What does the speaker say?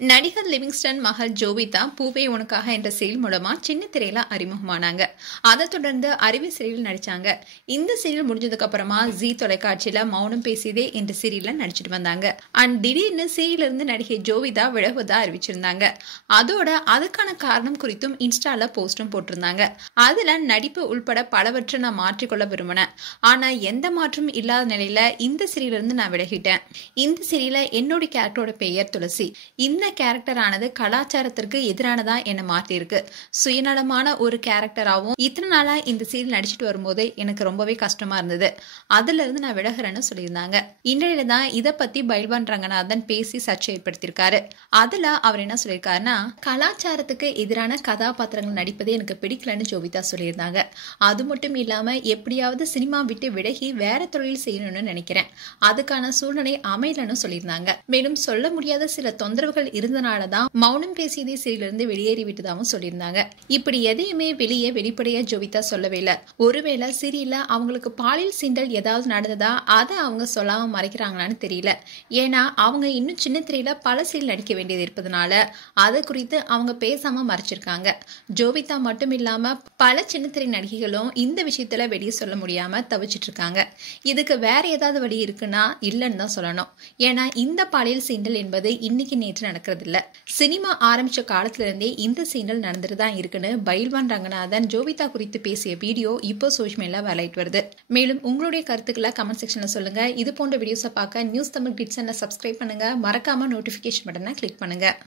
நடிகர் லிவிங்ஸ்டன் மகள் ஜோவிதா பூவே உனக்காக என்ற சீரியல் மூலமா சின்ன திரையில அறிமுகமானாங்க. அதை தொடர்ந்து அருவி சீரியல் நடிச்சாங்க. இந்த சீரியல் முடிஞ்சதுக்கு அப்புறமா ஜி தொலைக்காட்சியில மௌனம் பேசியதே என்ற சீரியல்ல நடிச்சிட்டு வந்தாங்க. திடீர்னு சீரியல் இருந்து நடிகை ஜோவிதா விலகுவதா அறிவிச்சிருந்தாங்க. அதோட அதுக்கான காரணம் குறித்தும் இன்ஸ்டால போஸ்டும் போட்டிருந்தாங்க. அதுல நடிப்பு உள்பட பலவற்றை நான் மாற்றிக்கொள்ள விரும்பினேன். ஆனா எந்த மாற்றமும் இல்லாத நிலையில இந்த சீரியல் இருந்து நான் விலகிட்டேன். இந்த சீரியல என்னோட கேரக்டரோட பெயர் துளசி. இந்த கேரக்டர் ஆனது கலாச்சாரத்திற்கு எதிரானதா என்ன மாற்றிருக்கு. சுயநலமான ஒரு கேரக்டராகவும் இத்தனை நாளா இந்த சீரியல் நடிச்சிட்டு வரும்போது எனக்கு ரொம்பவே கஷ்டமா இருந்தது. அதுல இருந்து நான் விலகிறேன்னு சொல்லியிருந்தாங்க. இன்றையில தான் இதை பத்தி பைல்வான் ரங்கநாதன் பேசி சர்ச்சை ஏற்படுத்தியிருக்காரு. அதுல அவர் என்ன சொல்லியிருக்காருன்னா, கலாச்சாரத்துக்கு எதிரான கதாபாத்திரங்கள் நடிப்பதே எனக்கு பிடிக்கலன்னு ஜோவிதா சொல்லியிருந்தாங்க. அது மட்டும் இல்லாம எப்படியாவது சினிமா விட்டு விலகி வேற தொழில் செய்யணும்னு நினைக்கிறேன். அதுக்கான சூழ்நிலை அமையலன்னு சொல்லியிருந்தாங்க. மேலும் சொல்ல முடியாத சில தொந்தரவுகள் இருந்தனாலதான் மௌனம் பேசியதே சீரியலிருந்து வெளியேறி விட்டதாகவும் சொல்லியிருந்தாங்க. இப்படி எதையுமே வெளிப்படையா ஜோவிதா சொல்லவே இல்லை. ஒருவேளை சீரியல்ல அவங்களுக்கு பாலியல் சீண்டல் ஏதாவது நடந்ததா அதை அவங்க சொல்லாம மறைக்கிறாங்களான்னு தெரியல. ஏன்னா அவங்க இன்னும் சின்ன திரையில பல சீரியல் நடிக்க வேண்டியது இருப்பதனால அது குறித்து அவங்க பேசாம மறைச்சிருக்காங்க. ஜோவிதா மட்டும் இல்லாம பல சின்ன திரை நடிகைகளும் இந்த விஷயத்துல வெளியே சொல்ல முடியாம தவிச்சிட்டு இருக்காங்க. இதுக்கு வேற ஏதாவது வழி இருக்குன்னா இல்லைன்னு தான் சொல்லணும். ஏன்னா இந்த பாலியல் சீண்டல் என்பது இன்னைக்கு நேற்று நடக்கிறது இல்ல. சினிமா ஆரம்பிச்ச காலத்துல இருந்தே இந்த சீண்டல் நடந்துட்டு தான் இருக்குன்னு பைல்வான் ரங்கநாதன் ஜோவிதா குறித்து பேசிய வீடியோ இப்போ சோஷியல் மீடியால வைரலாயிட்டு வருது. மேலும் உங்களுடைய கருத்துக்களை கமெண்ட் செக்ஷன்ல சொல்லுங்க. இது போன்ற வீடியோஸை பார்க்க நியூஸ் தமிழ் கிட்ஸ் சப்ஸ்கிரைப் பண்ணுங்க. மறக்காம நோட்டிபிகேஷன் பட்டனை கிளிக் பண்ணுங்க.